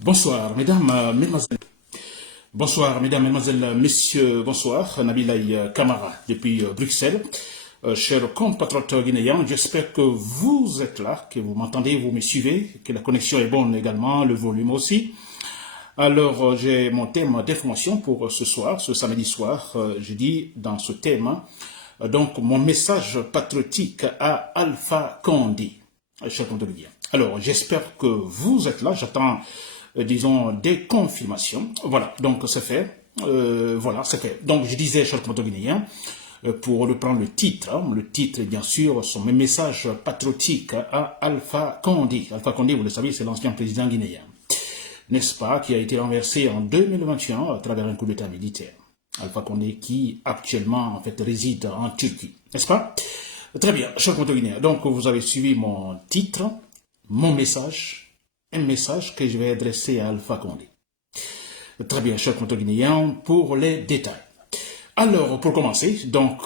Bonsoir, mesdames, mesdemoiselles. Bonsoir, mesdames, mesdemoiselles, messieurs, bonsoir. Nabilaï Kamara, depuis Bruxelles. Chers compatriotes guinéens, j'espère que vous êtes là, que vous m'entendez, vous me suivez, que la connexion est bonne également, le volume aussi. Alors, j'ai mon thème d'information pour ce soir, ce samedi soir. Je dis dans ce thème, donc, mon message patriotique à Alpha Condé. Chers compatriotes guinéens. Alors, j'espère que vous êtes là. J'attends disons, des confirmations. Voilà, donc c'est fait. Voilà, c'est fait. Donc, je disais, chers compatriotes guinéens, pour reprendre le titre, bien sûr, sont mes messages patriotiques à Alpha Condé. Alpha Condé, vous le savez, c'est l'ancien président guinéen, n'est-ce pas, qui a été renversé en 2021 à travers un coup d'état militaire. Alpha Condé qui, actuellement, en fait, réside en Turquie, n'est-ce pas? Très bien, chers compatriotes guinéens. Donc, vous avez suivi mon titre, mon message, un message que je vais adresser à Alpha Condé. Très bien, chers compatriotes guinéens, pour les détails. Alors, pour commencer, donc,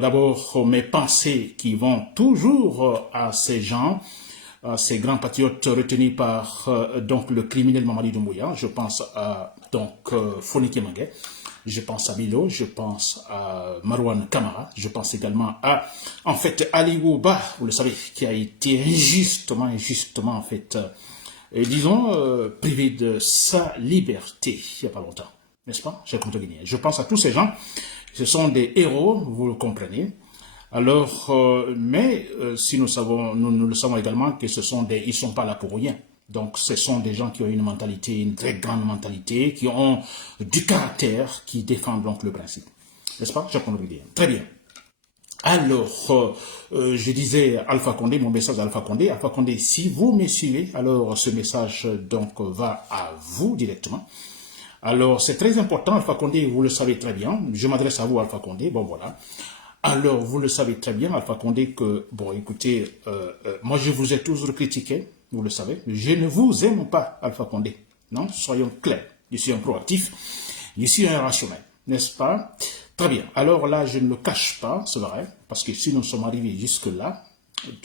d'abord, mes pensées qui vont toujours à ces gens, à ces grands patriotes retenus par donc le criminel Mamadi Doumbouya. Je pense à donc Foni Kemangue, je pense à Bilo, je pense à Marwan Kamara, je pense également à, en fait, Ali Wouba, vous le savez, qui a été injustement, en fait, disons, privé de sa liberté il n'y a pas longtemps, n'est-ce pas, chers compatriotes guinéens. Je pense à tous ces gens, ce sont des héros, vous le comprenez. Alors, si nous savons, nous le savons également que ils ne sont pas là pour rien. Donc, ce sont des gens qui ont une mentalité, une très grande mentalité, qui ont du caractère, qui défendent donc le principe. N'est-ce pas, chers compatriotes guinéens? Très bien. Alors, je disais Alpha Condé, mon message à Alpha Condé. Alpha Condé, si vous me suivez, alors ce message donc va à vous directement. Alors, c'est très important, Alpha Condé, vous le savez très bien. Je m'adresse à vous, Alpha Condé. Bon, voilà. Alors, vous le savez très bien, Alpha Condé, que, bon, écoutez, moi je vous ai toujours critiqué, vous le savez. Je ne vous aime pas, Alpha Condé. Non, soyons clairs. Je suis un proactif, je suis un rationnel, n'est-ce pas? Très bien. Alors là, je ne le cache pas, c'est vrai, parce que si nous sommes arrivés jusque-là,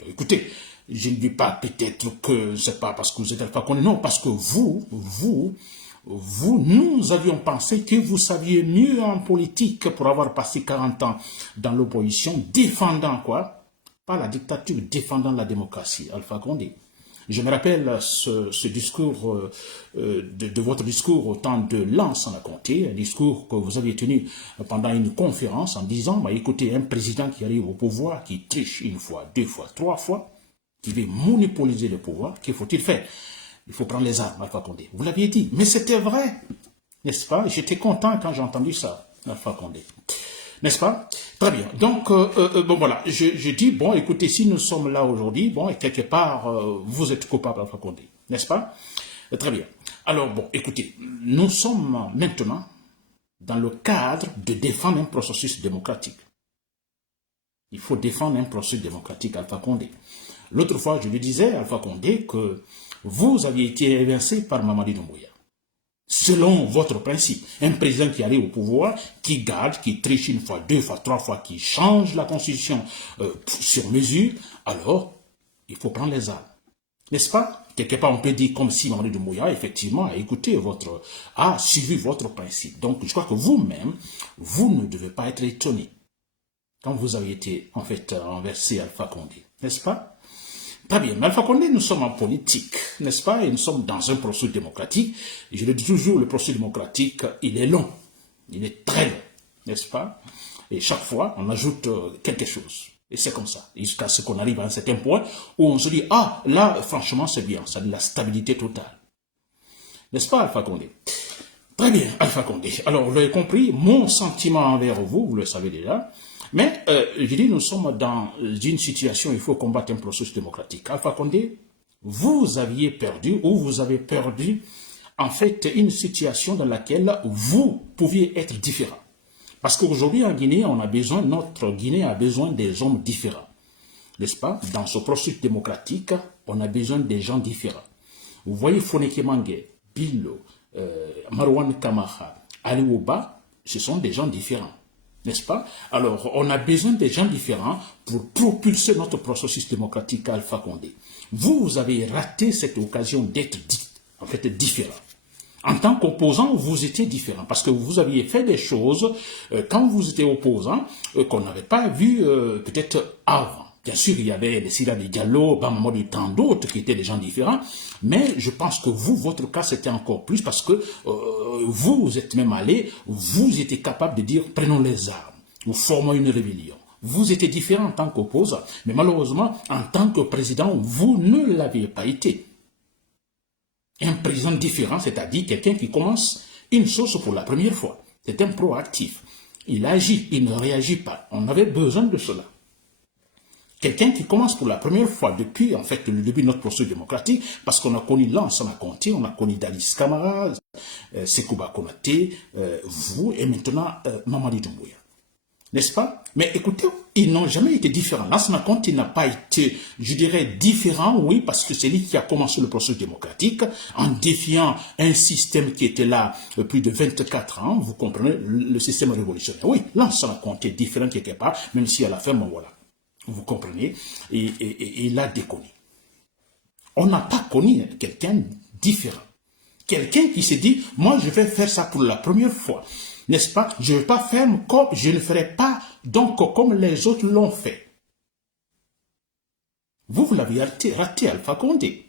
écoutez, je ne dis pas peut-être que c'est pas parce que vous êtes Alpha Condé, non, parce que nous avions pensé que vous saviez mieux en politique pour avoir passé 40 ans dans l'opposition, défendant quoi? Pas la dictature, défendant la démocratie, Alpha Condé. Je me rappelle ce discours, de votre discours au temps de Lansana Conté, un discours que vous aviez tenu pendant une conférence en disant, bah, écoutez, un président qui arrive au pouvoir, qui triche une fois, deux fois, trois fois, qui veut monopoliser le pouvoir, que faut-il faire? Il faut prendre les armes, Alpha Condé. Vous l'aviez dit, mais c'était vrai, n'est-ce pas? J'étais content quand j'ai entendu ça, Alpha Condé. N'est-ce pas? Très bien. Donc, bon voilà, je dis, bon, écoutez, si nous sommes là aujourd'hui, bon, et quelque part, vous êtes coupable, Alpha Condé, n'est-ce pas? Très bien. Alors, bon, écoutez, nous sommes maintenant dans le cadre de défendre un processus démocratique. Il faut défendre un processus démocratique, Alpha Condé. L'autre fois, je lui disais, Alpha Condé, que vous aviez été évincé par Mamadi Doumbouya. Selon votre principe, un président qui arrive au pouvoir, qui garde, qui triche une fois, deux fois, trois fois, qui change la constitution sur mesure, alors il faut prendre les armes. N'est-ce pas? Quelque part, on peut dire comme si Mamadi Doumbouya, effectivement, a suivi votre principe. Donc, je crois que vous-même, vous ne devez pas être étonné quand vous avez été, en fait, renversé Alpha Condé. N'est-ce pas? Très bien, mais Alpha Condé, nous sommes en politique, n'est-ce pas? Et nous sommes dans un processus démocratique. Et je le dis toujours, le processus démocratique, il est long. Il est très long, n'est-ce pas? Et chaque fois, on ajoute quelque chose. Et c'est comme ça. Jusqu'à ce qu'on arrive à un certain point où on se dit, ah, là, franchement, c'est bien. Ça a de la stabilité totale. N'est-ce pas, Alpha Condé? Très bien, Alpha Condé. Alors, vous l'avez compris, mon sentiment envers vous, vous le savez déjà. Mais, je dis, nous sommes dans une situation où il faut combattre un processus démocratique. Alpha Condé, vous aviez perdu, ou vous avez perdu, en fait, une situation dans laquelle vous pouviez être différent. Parce qu'aujourd'hui, en Guinée, notre Guinée a besoin des hommes différents. N'est-ce pas? Dans ce processus démocratique, on a besoin des gens différents. Vous voyez Foni Kemangue, Bilo, Marwan Kamara, Ali Wouba, ce sont des gens différents. N'est-ce pas? Alors, on a besoin des gens différents pour propulser notre processus démocratique à Alpha Condé. Vous avez raté cette occasion d'être dit en fait, différent. En tant qu'opposant, vous étiez différent parce que vous aviez fait des choses quand vous étiez opposant qu'on n'avait pas vu peut-être avant. Bien sûr, il y avait les Sira de Diallo, Bamamo et tant d'autres qui étaient des gens différents, mais je pense que vous, votre cas, c'était encore plus parce que vous êtes même allé, vous étiez capable de dire prenons les armes, nous formons une rébellion. Vous étiez différent en tant qu'opposant, mais malheureusement, en tant que président, vous ne l'aviez pas été. Un président différent, c'est-à-dire quelqu'un qui commence une chose pour la première fois. C'est un proactif. Il agit, il ne réagit pas. On avait besoin de cela. Quelqu'un qui commence pour la première fois depuis, en fait, le début de notre processus démocratique, parce qu'on a connu Lansana Conté, on a connu Dadis Camara, Sekouba Konaté, vous, et maintenant Mamadi Doumbouya. N'est-ce pas? Mais écoutez, ils n'ont jamais été différents. Lansana Conté n'a pas été, je dirais, différent, oui, parce que c'est lui qui a commencé le processus démocratique en défiant un système qui était là plus de 24 ans, vous comprenez, le système révolutionnaire. Oui, Lansana Conté est différent quelque part, même si à la fin, bon, voilà. Vous comprenez, et il a déconné. On n'a pas connu quelqu'un différent. Quelqu'un qui s'est dit, moi je vais faire ça pour la première fois. N'est-ce pas? Je ne vais pas faire comme, je ne ferai pas donc comme les autres l'ont fait. Vous l'avez raté, Alpha Condé.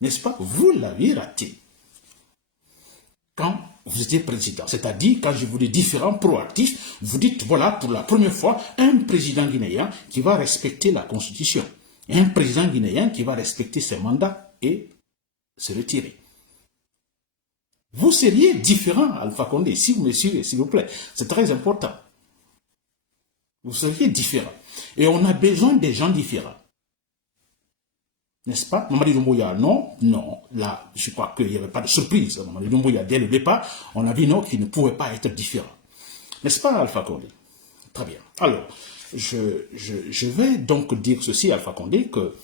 N'est-ce pas? Vous l'avez raté. Quand vous étiez président, c'est-à-dire quand je vous dis différent, proactif, vous dites voilà pour la première fois un président guinéen qui va respecter la constitution, un président guinéen qui va respecter ses mandats et se retirer. Vous seriez différent, Alpha Condé, si vous me suivez, s'il vous plaît, c'est très important. Vous seriez différent. Et on a besoin des gens différents. N'est-ce pas? Mamadi Doumbouya, non, là, je crois qu'il n'y avait pas de surprise. Mamadi Doumbouya, dès le départ, on a vu non, qu'il ne pouvait pas être différent. N'est-ce pas, Alpha Condé? Très bien. Alors, je vais donc dire ceci, Alpha Condé, que,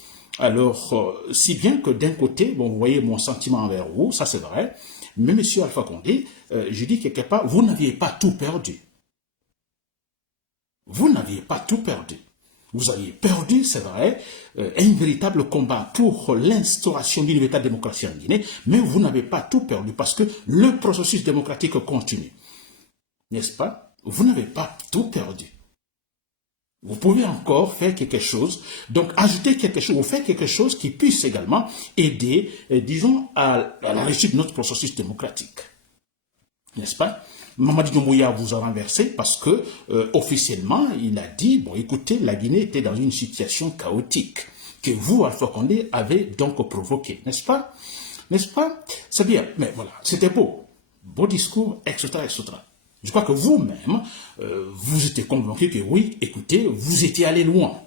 alors, si bien que d'un côté, bon, vous voyez mon sentiment envers vous, ça c'est vrai, mais monsieur Alpha Condé, je dis quelque part, vous n'aviez pas tout perdu. Vous n'aviez pas tout perdu. Vous aviez perdu, c'est vrai, un véritable combat pour l'instauration d'une véritable démocratie en Guinée, mais vous n'avez pas tout perdu parce que le processus démocratique continue. N'est-ce pas? Vous n'avez pas tout perdu. Vous pouvez encore faire quelque chose, donc ajouter quelque chose, ou faire quelque chose qui puisse également aider, disons, à la réussite de notre processus démocratique. N'est-ce pas? Mamadi Doumbouya vous a renversé parce que, officiellement, il a dit, bon, écoutez, la Guinée était dans une situation chaotique que vous, Alpha Condé, avez donc provoqué, n'est-ce pas? N'est-ce pas? C'est bien, mais voilà, c'était beau. Beau discours, etc., etc. Je crois que vous-même, vous étiez convaincu que oui, écoutez, vous étiez allé loin.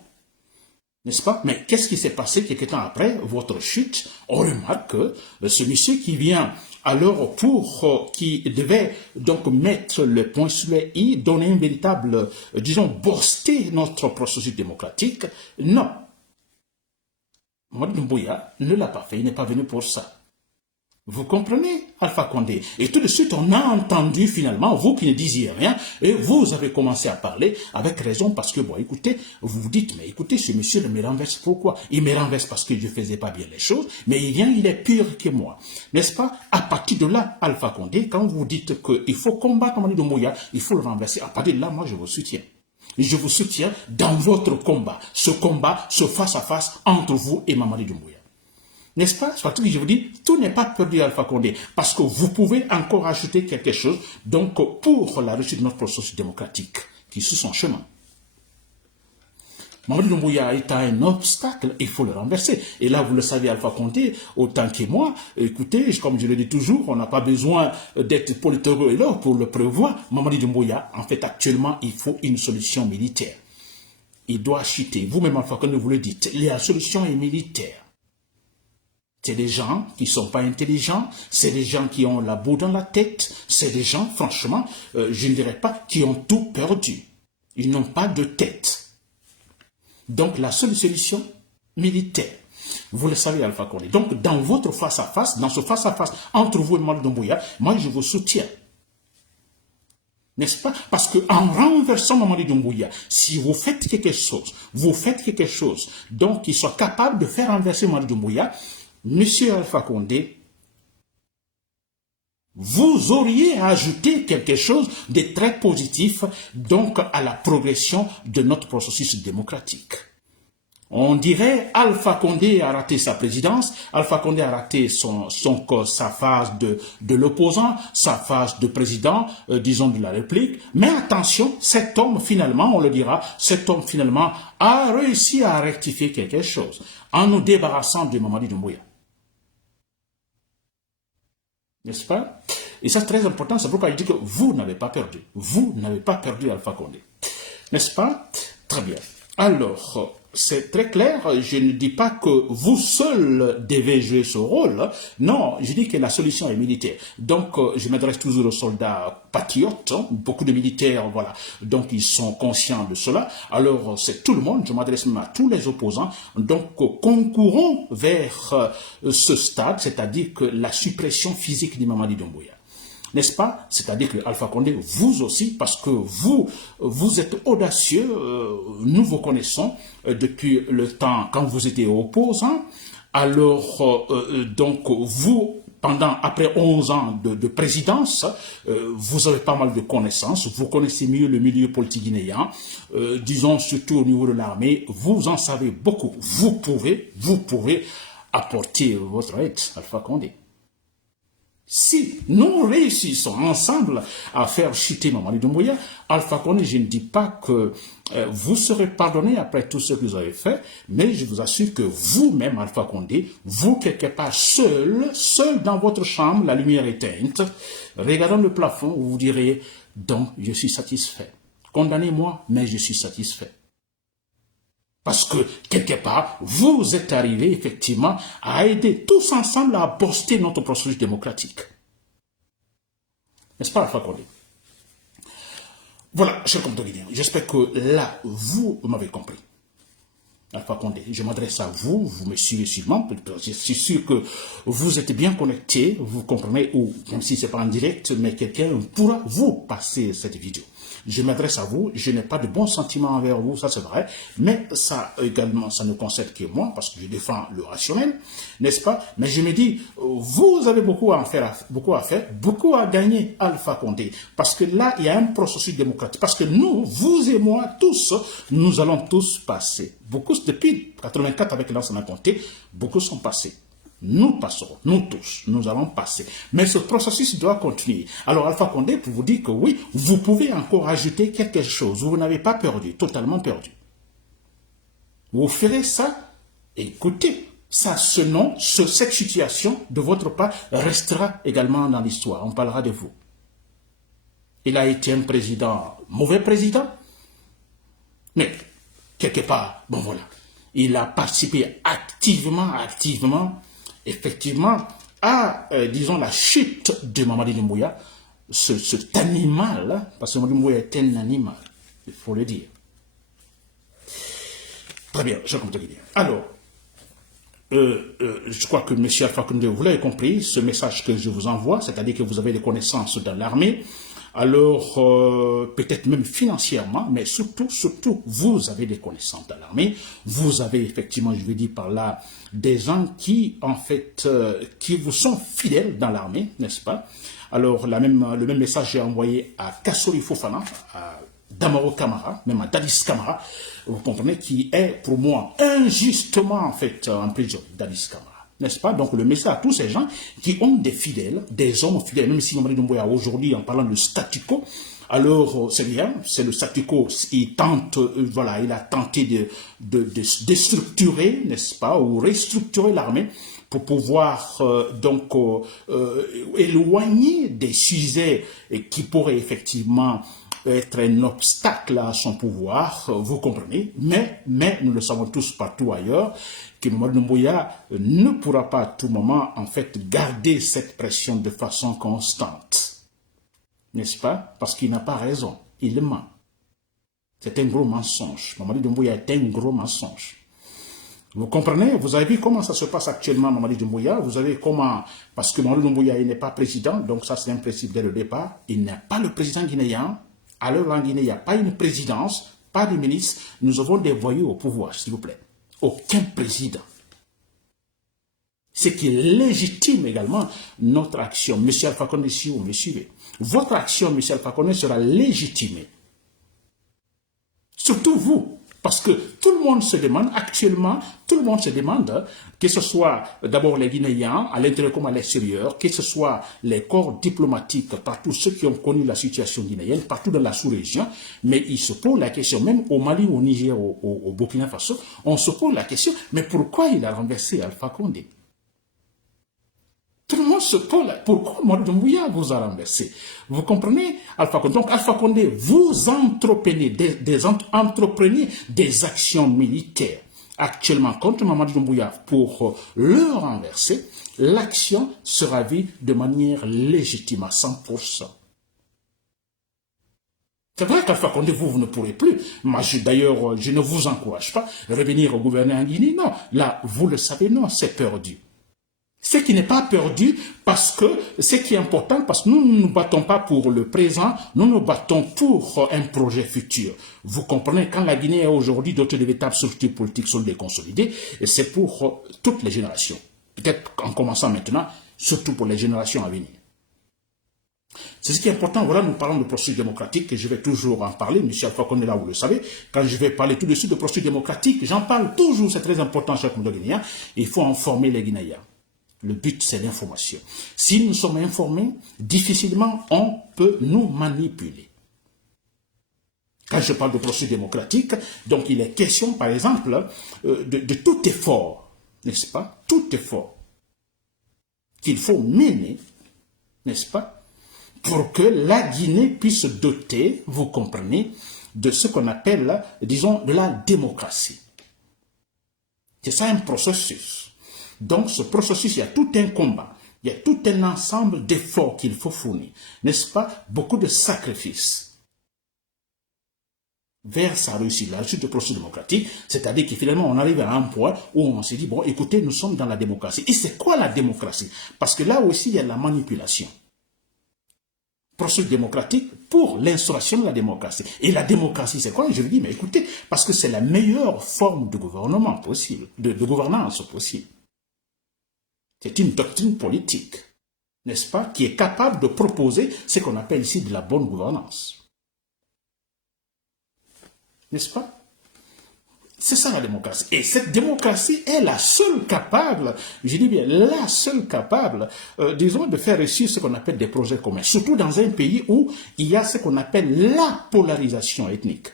N'est-ce pas? Mais qu'est-ce qui s'est passé quelques temps après votre chute? On remarque que ce monsieur qui vient alors qui devait donc mettre le point sur le i, donner un véritable, disons, booster notre processus démocratique, non. Mamadi Doumbouya ne l'a pas fait, il n'est pas venu pour ça. Vous comprenez, Alpha Condé? Et tout de suite, on a entendu finalement, vous qui ne disiez rien, et vous avez commencé à parler avec raison parce que, bon, écoutez, vous vous dites, mais écoutez, ce monsieur me renverse pourquoi? Il me renverse parce que je ne faisais pas bien les choses, mais il vient, il est pire que moi. N'est-ce pas? À partir de là, Alpha Condé, quand vous dites qu'il faut combattre Mamadi Doumbouya, il faut le renverser, à partir de là, moi, je vous soutiens. Je vous soutiens dans votre combat, ce face-à-face entre vous et Mamadi Doumbouya. N'est-ce pas? C'est pour ça que je vous dis, tout n'est pas perdu, Alpha Condé, parce que vous pouvez encore ajouter quelque chose, donc pour la réussite de notre processus démocratique, qui est sur son chemin. Mamadi Doumbouya est un obstacle, il faut le renverser. Et là, vous le savez, Alpha Condé, autant que moi, écoutez, comme je le dis toujours, on n'a pas besoin d'être politologue pour le prévoir. Mamadi Doumbouya, en fait, actuellement, il faut une solution militaire. Il doit chuter. Vous-même, Alpha Condé, vous le dites, la solution est militaire. C'est des gens qui ne sont pas intelligents, c'est des gens qui ont la boue dans la tête, c'est des gens, franchement, je ne dirais pas, qui ont tout perdu. Ils n'ont pas de tête. Donc, la seule solution militaire. Vous le savez, Alpha Condé. Donc, dans votre face-à-face, dans ce face-à-face entre vous et Mamadi Doumbouya, moi, je vous soutiens. N'est-ce pas? Parce qu'en renversant Mamadi Doumbouya, si vous faites quelque chose, donc, qui soit capable de faire renverser Mamadi Doumbouya, Monsieur Alpha Condé, vous auriez ajouté quelque chose de très positif donc à la progression de notre processus démocratique. On dirait Alpha Condé a raté sa présidence, Alpha Condé a raté sa phase de l'opposant, sa phase de président, disons de la République. Mais attention, cet homme finalement, on le dira, cet homme finalement a réussi à rectifier quelque chose en nous débarrassant de Mamadi Doumbouya. N'est-ce pas? Et ça c'est très important, c'est pourquoi il dit que vous n'avez pas perdu. Vous n'avez pas perdu Alpha Condé. N'est-ce pas? Très bien. Alors, c'est très clair, je ne dis pas que vous seul devez jouer ce rôle. Non, je dis que la solution est militaire. Donc, je m'adresse toujours aux soldats patriotes, hein, beaucoup de militaires, voilà. Donc, ils sont conscients de cela. Alors, c'est tout le monde, je m'adresse même à tous les opposants. Donc, concourons vers ce stade, c'est-à-dire que la suppression physique de Mamadi Doumbouya. N'est-ce pas? C'est-à-dire que Alpha Condé, vous aussi, parce que vous êtes audacieux, nous vous connaissons depuis le temps quand vous étiez opposant. Alors, donc, vous, après 11 ans de présidence, vous avez pas mal de connaissances, vous connaissez mieux le milieu politique guinéen, disons surtout au niveau de l'armée, vous en savez beaucoup. Vous pouvez apporter votre aide, Alpha Condé. Si nous réussissons ensemble à faire chuter Mamadi Doumbouya, Alpha Condé, je ne dis pas que vous serez pardonné après tout ce que vous avez fait, mais je vous assure que vous-même, Alpha Condé, vous quelque part seul dans votre chambre, la lumière éteinte, regardant le plafond, vous vous direz, donc je suis satisfait. Condamnez-moi, mais je suis satisfait. Parce que, quelque part, vous êtes arrivés, effectivement, à aider tous ensemble à booster notre processus démocratique. N'est-ce pas, Alpha Condé? Voilà, chers compatriotes, j'espère que là, vous m'avez compris. Alpha Condé, je m'adresse à vous, vous me suivez sûrement, je suis sûr que vous êtes bien connectés, vous comprenez, ou même si ce n'est pas en direct, mais quelqu'un pourra vous passer cette vidéo. Je m'adresse à vous, je n'ai pas de bons sentiments envers vous, ça c'est vrai, mais ça également, ça ne concerne que moi, parce que je défends le rationnel, n'est-ce pas? Mais je me dis, vous avez beaucoup à faire, beaucoup à gagner, Alpha Condé, parce que là, il y a un processus démocratique, parce que nous, vous et moi, tous, nous allons tous passer. Beaucoup, depuis 84 avec l'enseignement compté, beaucoup sont passés. Nous passerons, nous tous, nous allons passer. Mais ce processus doit continuer. Alors Alpha Condé, pour vous dire que oui, vous pouvez encore ajouter quelque chose. Vous n'avez pas perdu, totalement perdu. Vous ferez ça, écoutez, ça, cette situation de votre part restera également dans l'histoire. On parlera de vous. Il a été un président, mauvais président, mais quelque part, bon voilà, il a participé activement, effectivement, à, disons, la chute de Mamadi Doumbouya, cet animal, hein, parce que Mamadi Doumbouya est un animal, il faut le dire. Très bien, je comprends bien. Alors, je crois que M. Alpha Condé, vous l'avez compris, ce message que je vous envoie, c'est-à-dire que vous avez des connaissances dans l'armée, alors peut-être même financièrement, mais surtout, vous avez des connaissances dans l'armée, vous avez effectivement, je vais dire par là, des gens qui, en fait, qui vous sont fidèles dans l'armée, n'est-ce pas? Alors, le même message j'ai envoyé à Kassori Fofana, à Damaro Camara, même à Dadis Camara, vous comprenez, qui est pour moi injustement, en fait, en prison, Dadis Camara. N'est-ce pas? Donc, le message à tous ces gens qui ont des fidèles, des hommes fidèles, même si Mamadi Doumbouya aujourd'hui, en parlant de statu quo, alors, c'est bien, c'est le statu quo, il tente, voilà, il a tenté de déstructurer, n'est-ce pas, ou restructurer l'armée pour pouvoir, éloigner des sujets qui pourraient effectivement être un obstacle à son pouvoir, vous comprenez, mais nous le savons tous partout ailleurs, que Mamadi Doumbouya ne pourra pas à tout moment, en fait, garder cette pression de façon constante. N'est-ce pas? Parce qu'il n'a pas raison, il ment. C'est un gros mensonge. Mamadi Doumbouya est un gros mensonge. Vous comprenez? Vous avez vu comment ça se passe actuellement, Mamadi Doumbouya. Vous avez comment, parce que Mamadi Doumbouya, il n'est pas président, donc ça c'est un principe dès le départ. Il n'est pas le président guinéen. Alors en Guinée, il n'y a pas une présidence, pas de ministre. Nous avons des voyous au pouvoir, s'il vous plaît. Aucun président. Ce qui légitime également notre action. Monsieur Alpha Condé, si vous me suivez, votre action, monsieur Alpha Condé, sera légitimée. Surtout vous. Parce que tout le monde se demande, actuellement, tout le monde se demande, que ce soit d'abord les Guinéens, à l'intérieur comme à l'extérieur, que ce soit les corps diplomatiques, partout ceux qui ont connu la situation guinéenne, partout dans la sous-région, mais ils se posent la question, même au Mali, au Niger, au Burkina Faso, on se pose la question, mais pourquoi il a renversé Alpha Condé? Tout le monde se pose pourquoi Mamadou Doumbouya vous a renversé? Vous comprenez, Alpha Condé? Donc, Alpha Condé, vous entreprenez des actions militaires actuellement contre Mamadou Doumbouya pour le renverser. L'action sera vue de manière légitime à 100%. C'est vrai qu'Alpha Condé, vous ne pourrez plus. Moi, d'ailleurs, je ne vous encourage pas à revenir au gouvernement en Guinée. Non, là, vous le savez, non, c'est perdu. Ce qui n'est pas perdu parce que ce qui est important, parce que nous ne nous battons pas pour le présent, nous nous battons pour un projet futur. Vous comprenez, quand la Guinée est aujourd'hui dotée de véritables structures politiques solides et consolidées, c'est pour toutes les générations. Peut-être en commençant maintenant, surtout pour les générations à venir. C'est ce qui est important. Voilà, nous parlons de processus démocratique et je vais toujours en parler. Monsieur Alpha Condé, là, vous le savez. Quand je vais parler tout de suite de processus démocratique, j'en parle toujours. C'est très important, chaque Guinéen. Il faut informer les Guinéens. Le but, c'est l'information. Si nous sommes informés, difficilement, on peut nous manipuler. Quand je parle de processus démocratique, donc il est question, par exemple, de tout effort, n'est-ce pas? Tout effort qu'il faut mener, n'est-ce pas? Pour que la Guinée puisse se doter, vous comprenez, de ce qu'on appelle, disons, de la démocratie. C'est ça un processus. Donc, ce processus, il y a tout un combat, il y a tout un ensemble d'efforts qu'il faut fournir, n'est-ce pas? Beaucoup de sacrifices vers sa réussite, la réussite du processus démocratique, c'est-à-dire que finalement, on arrive à un point où on s'est dit, bon, écoutez, nous sommes dans la démocratie. Et c'est quoi la démocratie? Parce que là aussi, il y a la manipulation. Processus démocratique pour l'instauration de la démocratie. Et la démocratie, c'est quoi? Je lui dis, mais écoutez, parce que c'est la meilleure forme de gouvernement possible, de gouvernance possible. C'est une doctrine politique, n'est-ce pas, qui est capable de proposer ce qu'on appelle ici de la bonne gouvernance. N'est-ce pas? C'est ça la démocratie. Et cette démocratie est la seule capable, je dis bien la seule capable, disons, de faire réussir ce qu'on appelle des projets communs. Surtout dans un pays où il y a ce qu'on appelle la polarisation ethnique.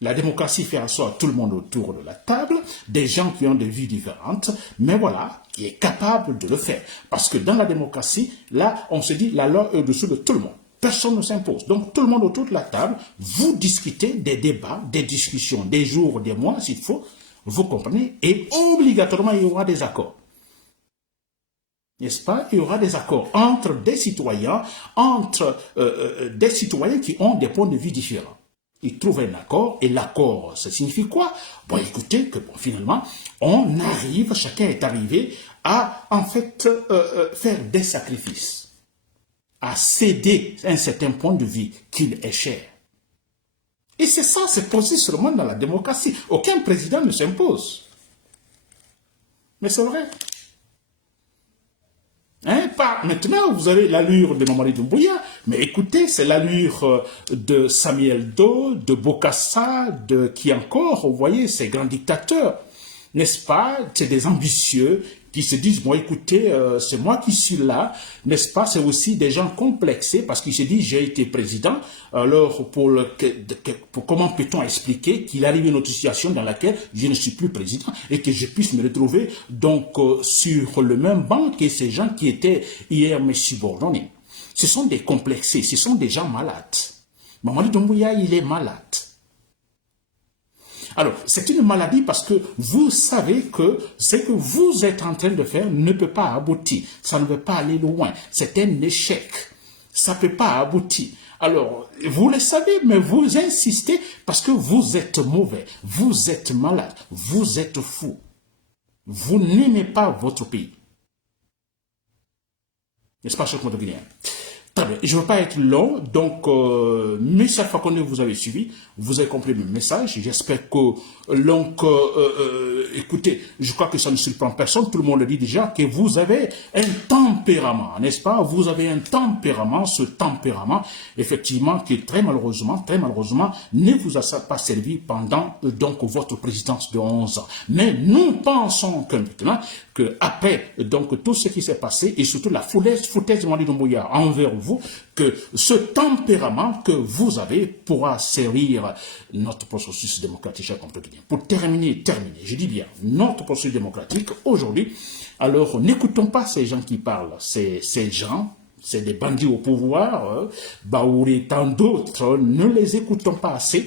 La démocratie fait asseoir tout le monde autour de la table, des gens qui ont des vies différentes, mais voilà, qui est capable de le faire. Parce que dans la démocratie, là, on se dit, la loi est au-dessus de tout le monde. Personne ne s'impose. Donc, tout le monde autour de la table, vous discutez des débats, des discussions, des jours, des mois, s'il faut, vous comprenez, et obligatoirement, il y aura des accords. N'est-ce pas? Il y aura des accords entre des citoyens qui ont des points de vue différents. Ils trouvent un accord, et l'accord, ça signifie quoi? Bon, écoutez, que bon, finalement, on arrive, chacun est arrivé à, en fait, faire des sacrifices, à céder un certain point de vue qu'il est cher. Et c'est ça, c'est posé seulement dans la démocratie. Aucun président ne s'impose. Mais c'est vrai. Hein, pas maintenant, vous avez l'allure de Mamadou Doumbouya, mais écoutez, c'est l'allure de Samuel Doe, de Bokassa, de qui encore, vous voyez, ces grands dictateurs, n'est-ce pas? C'est des ambitieux qui se disent, bon, écoutez, c'est moi qui suis là, n'est-ce pas? C'est aussi des gens complexés parce qu'ils se disent, j'ai été président, alors comment peut-on expliquer qu'il arrive une autre situation dans laquelle je ne suis plus président et que je puisse me retrouver donc sur le même banc que ces gens qui étaient hier mes subordonnés. Ce sont des complexés, ce sont des gens malades. Mamadou Doumbouya, il est malade. Alors, c'est une maladie parce que vous savez que ce que vous êtes en train de faire ne peut pas aboutir. Ça ne peut pas aller loin. C'est un échec. Ça ne peut pas aboutir. Alors, vous le savez, mais vous insistez parce que vous êtes mauvais. Vous êtes malade. Vous êtes fou. Vous n'aimez pas votre pays. N'est-ce pas, cher Guinéen? Très bien, je ne veux pas être long, donc Michel Fakonde, vous avez suivi, vous avez compris le message, j'espère que donc, écoutez, je crois que ça ne surprend personne, tout le monde le dit déjà, que vous avez un tempérament, n'est-ce pas? Vous avez un tempérament, ce tempérament, effectivement, qui très malheureusement, ne vous a pas servi pendant donc votre présidence de 11 ans. Mais nous pensons que maintenant, que après donc tout ce qui s'est passé et surtout la foutaise de Mali Doumbouya envers vous, que ce tempérament que vous avez pourra servir notre processus démocratique, chers compatriotes. Pour terminer, je dis bien, notre processus démocratique aujourd'hui, alors n'écoutons pas ces gens qui parlent, ces gens, c'est des bandits au pouvoir, Baouri et tant d'autres, ne les écoutons pas assez,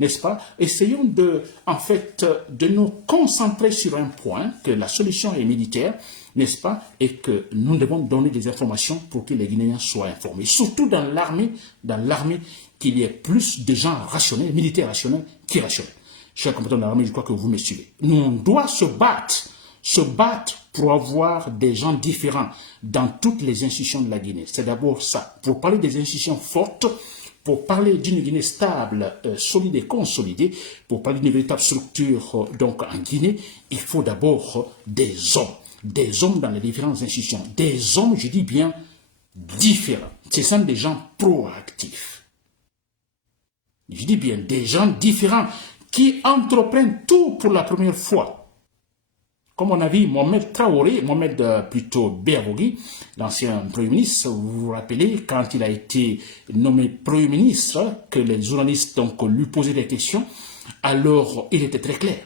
n'est-ce pas? Essayons en fait, de nous concentrer sur un point, que la solution est militaire, n'est-ce pas? Et que nous devons donner des informations pour que les Guinéens soient informés. Surtout dans l'armée, qu'il y ait plus de gens rationnels, militaires rationnels, qu'irrationnels. Chers compatriotes de l'armée, je crois que vous me suivez. Nous, on doit se battre pour avoir des gens différents dans toutes les institutions de la Guinée. C'est d'abord ça. Pour parler des institutions fortes, pour parler d'une Guinée stable, solide et consolidée, pour parler d'une véritable structure donc en Guinée, il faut d'abord des hommes dans les différentes institutions, des hommes, je dis bien, différents. Ce sont des gens proactifs. Je dis bien des gens différents qui entreprennent tout pour la première fois. Comme on a vu Mohamed Traoré, plutôt Béavogui, l'ancien Premier ministre, vous vous rappelez, quand il a été nommé Premier ministre, que les journalistes donc, lui posaient des questions, alors il était très clair,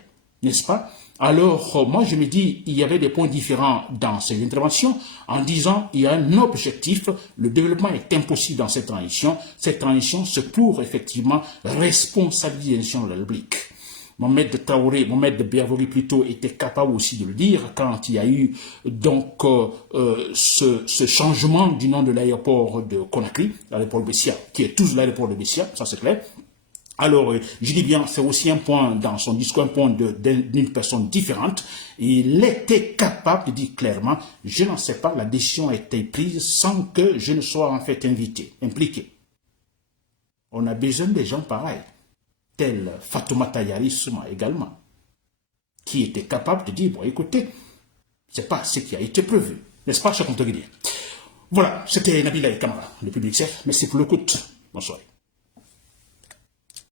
n'est-ce pas? Alors moi je me dis, il y avait des points différents dans ces interventions, en disant, il y a un objectif, le développement est impossible dans cette transition c'est pour effectivement responsabiliser le public. Mohamed Traoré, Mohamed Béavogui plutôt, était capable aussi de le dire quand il y a eu donc ce changement du nom de l'aéroport de Conakry, l'aéroport de Bessia, qui est toujours l'aéroport de Bessia, ça c'est clair. Alors, je dis bien, c'est aussi un point dans son discours, un point d'une personne différente. Il était capable de dire clairement, je n'en sais pas, la décision a été prise sans que je ne sois en fait impliqué. On a besoin des gens pareils. Tel Fatoumata Yarisma également, qui était capable de dire, bon écoutez, c'est pas ce qui a été prévu, n'est-ce pas, chers compatriotes? Voilà, c'était Nabila Kamara, le public chef, merci pour l'écoute, bonsoir.